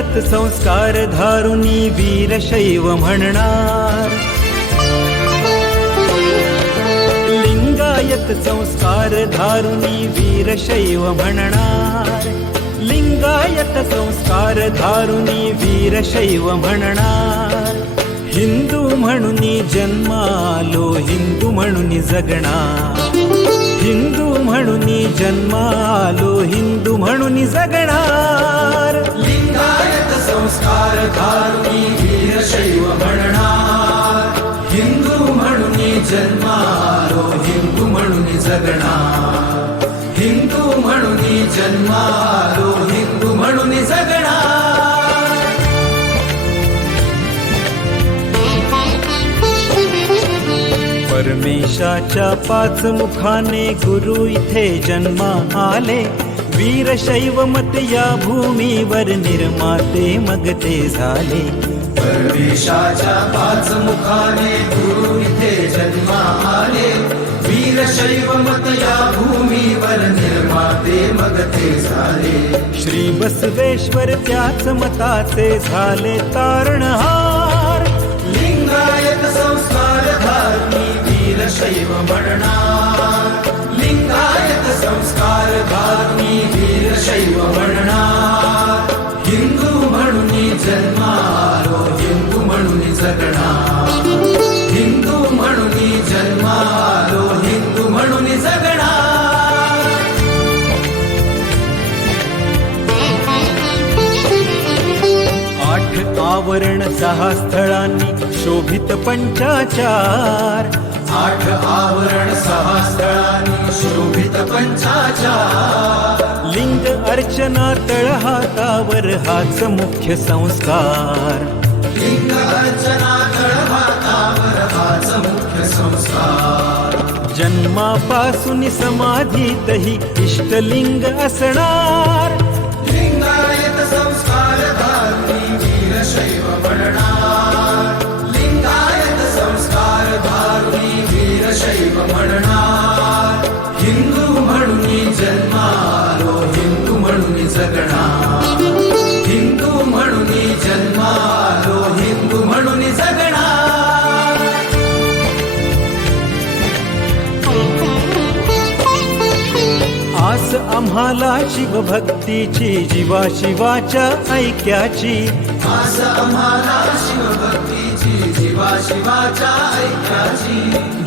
लिंगायत संस्कार धारुनी वीरशैव म्हणणार, लिंगायत संस्कार धारुनी वीरशैव म्हणणार, लिंगायत संस्कार धारुनी वीरशैव म्हणणार. हिंदू म्हणूनी जन्मालो हिंदू म्हणूनी जगणार, हिंदू म्हणूनी जन्मालो हिंदू म्हणूनी जगणार. लिंगायत संस्कार धारुनी वीरशैव म्हणणार, हिंदू म्हणूनी जन्मालो हिंदू म्हणूनी जगणार, हिंदू म्हणूनी जन्मालो हिंदू म्हणूनी जगणार. परमेशाच्या पाच मुखाने गुरु इथे जन्मा आले, वीरशैव मत या भूमीवर निर्माते मग ते झाले. परमेशाच्या पाच मुखाने गुरु इथे जन्मा आले, वीरशैव मत या भूमीवर निर्माते मग ते झाले. श्री बसवेश्वर त्याच मताचे झाले तारणहार. लिंगायत संस्कार धारुनी वीरशैव म्हणणार, लिंगायत संस्कार धारुनी वीरशैव म्हणणार. हिंदू म्हणूनी जन्मालो हिंदू म्हणूनी जगणार, हिंदू म्हणूनी जन्मालो हिंदू म्हणूनी जगणार. आठ आवरण सहा स्थळांनी शोभित पंचाचार, आठ आवरण सहा स्थळांनी शोभित पंचाचार. लिंग अर्चना तळहातावर हाच मुख्य संस्कार, लिंग अर्चना तळहातावर हाच मुख्य संस्कार. जन्मापासून समाधीतही इष्टलिंग असणार. लिंगायत संस्कार धारुनी वीरशैव म्हणणार, लिंगायत संस्कार धारुनी वीरशैव म्हणणार. हिंदू म्हणूनी जन्मालो हिंदू म्हणूनी जगणार, हिंदू म्हणूनी जन्मालो हिंदू म्हणूनी जगणार. आस आम्हाला शिवभक्तीची जीवा शिवाच्या ऐक्याची, आस आम्हाला शिवभक्तीची जीवा शिवाच्या ऐक्याची.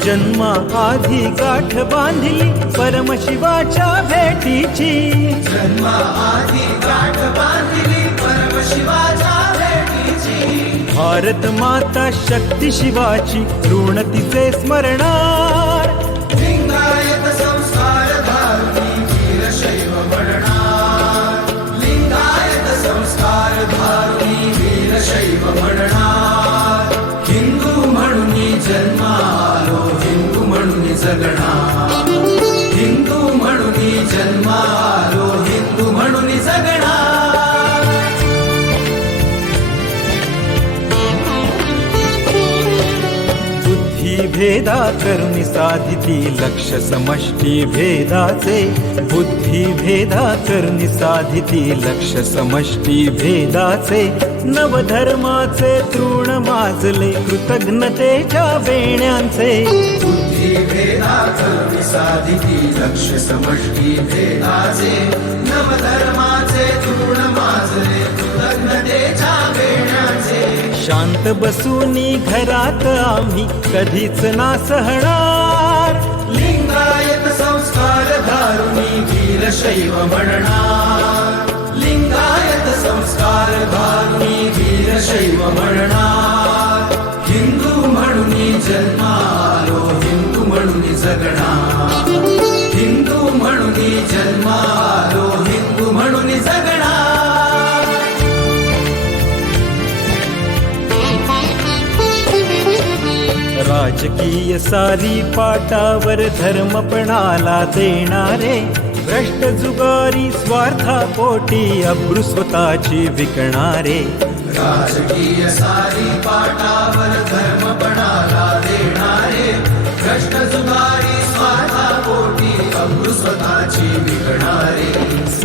जन्मा आधी गाठ बांधली परमशिवाच्या भेटीची. जन्मा आधी गाठ बांधली परमशिवाच्या भेटीची. भारत माता शक्ती शिवाची ऋण तिचे स्मरणार. लिंगायत संस्कार धारुनी वीरशैव म्हणणार, लिंगायत संस्कार धारुनी वीरशैव म्हणणार. हिंदू म्हणूनी जन्मालो हिंदू म्हणूनी जगणार, हिंदू म्हणूनी जन्मालो हिंदू म्हणूनी जगणार. बुद्धी भेदा करुणी साधिती लक्ष समष्टी भेदाचे, बुद्धी भेदा करुणी साधिती लक्ष समष्टी भेदाचे. नवधर्माचे तृण माजले कृतज्ञतेच्या बेण्यांचे. बुद्धी भेदा करुणी साधिती लक्ष समष्टी भेदाचे. नवधर्माचे तृण माजले कृतज्ञतेच्या बेण्याचे. शांत बसूनी घरात आम्ही कधीच ना सहणार. लिंगायत संस्कार धारुनी वीरशैव म्हणणार, लिंगायत संस्कार धारुनी वीरशैव म्हणणार. हिंदू म्हणूनी जन्मालो हिंदू म्हणूनी जगणार, हिंदू म्हणूनी जन्मालो हिंदू म्हणूनी जगणार. राजकीय सारी पाटावर धर्मपणाला देणारे, भ्रष्ट जुगारी स्वार्थापोटी अब्रू स्वतःची विकणारे. राजकीय सारी पाटावर धर्मपणाला देणारे, भ्रष्ट जुगारी स्वार्थापोटी अब्रू स्वतःची विकणारे.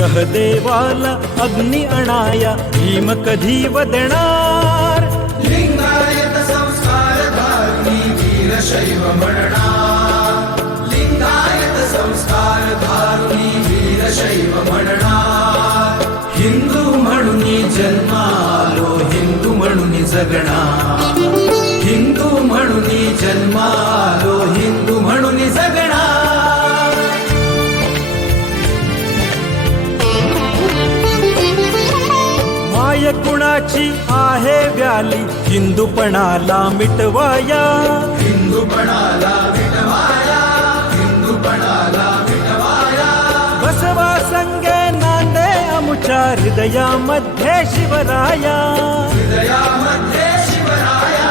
सहदेवाला अग्नी अणाया भीम कधी वदणार. लिंगायत संस्कार धारुनी वीरशैव म्हणणार. लिंगायत संस्कार धारुनी वीरशैव म्हणणार. हिंदू म्हणून जन्मालो हिंदू म्हणून जगणार. हिंदू म्हणून जन्मालो हिंदू म्हणून जगणार. माय कुणाची आहे व्याली हिंदूपणाला मिटवाया. हिंदूपणाला मिटवाया. हिंदूपणाला मिटवाया. बसवा संगे नांदे आमुच्या हृदयामध्ये शिवराया. हृदयामध्ये शिवराया.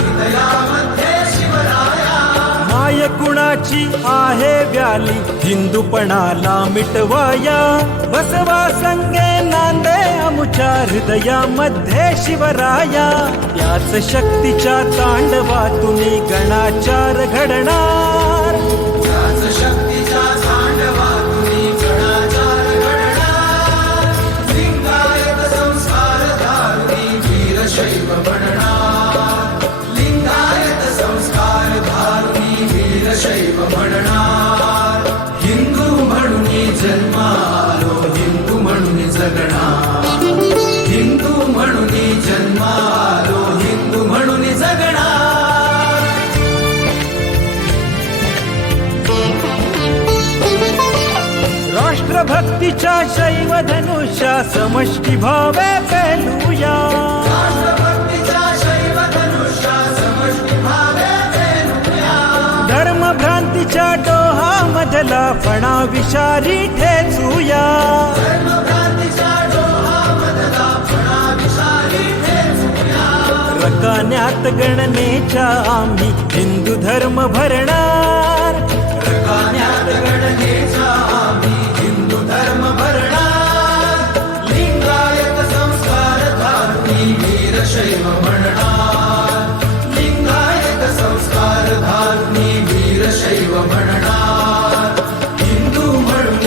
हृदयामध्ये शिवराया. माय कुणाची आहे व्याली हिंदूपणाला मिटवाया. बसवा संगे नांदे आमुच्या हृदयामध्ये शिवराया. याच शक्तीच्या तांडवातुनी गणाचार घडणार. याच शक्तीच्या तांडवातुनी गणाचार घडणार. लिंगायत संस्कार धारुनी वीरशैव म्हणणार. लिंगायत संस्कार धारुनी वीरशैव म्हणणार. हिंदू म्हणून जन्मालो हिंदू म्हणून जगणार. हिंदू म्हणून जन्मालो हिंदू म्हणून जगणार. राष्ट्रभक्तीच्या शैव धनुष्या समष्टी भावे पेलूया. राष्ट्रभक्तीच्या शैव धनुष्या समष्टी भावे पेलूया. धर्मभ्रांतीच्या डोहामधला फणा विषारी ठेचूया. धर्मभ्रांतीच्या डोहामधला फणा विषारी ठेचूया. रकान्यात गणनेच्या आम्ही हिंदू धर्म भरणार. रकान्यात गणनेच्या आम्ही हिंदू धर्म भरणार. लिंगायत संस्कार धारुनी वीरशैव म्हणणार. लिंगायत संस्कार धारुनी वीरशैव म्हणणार. हिंदू म्हणून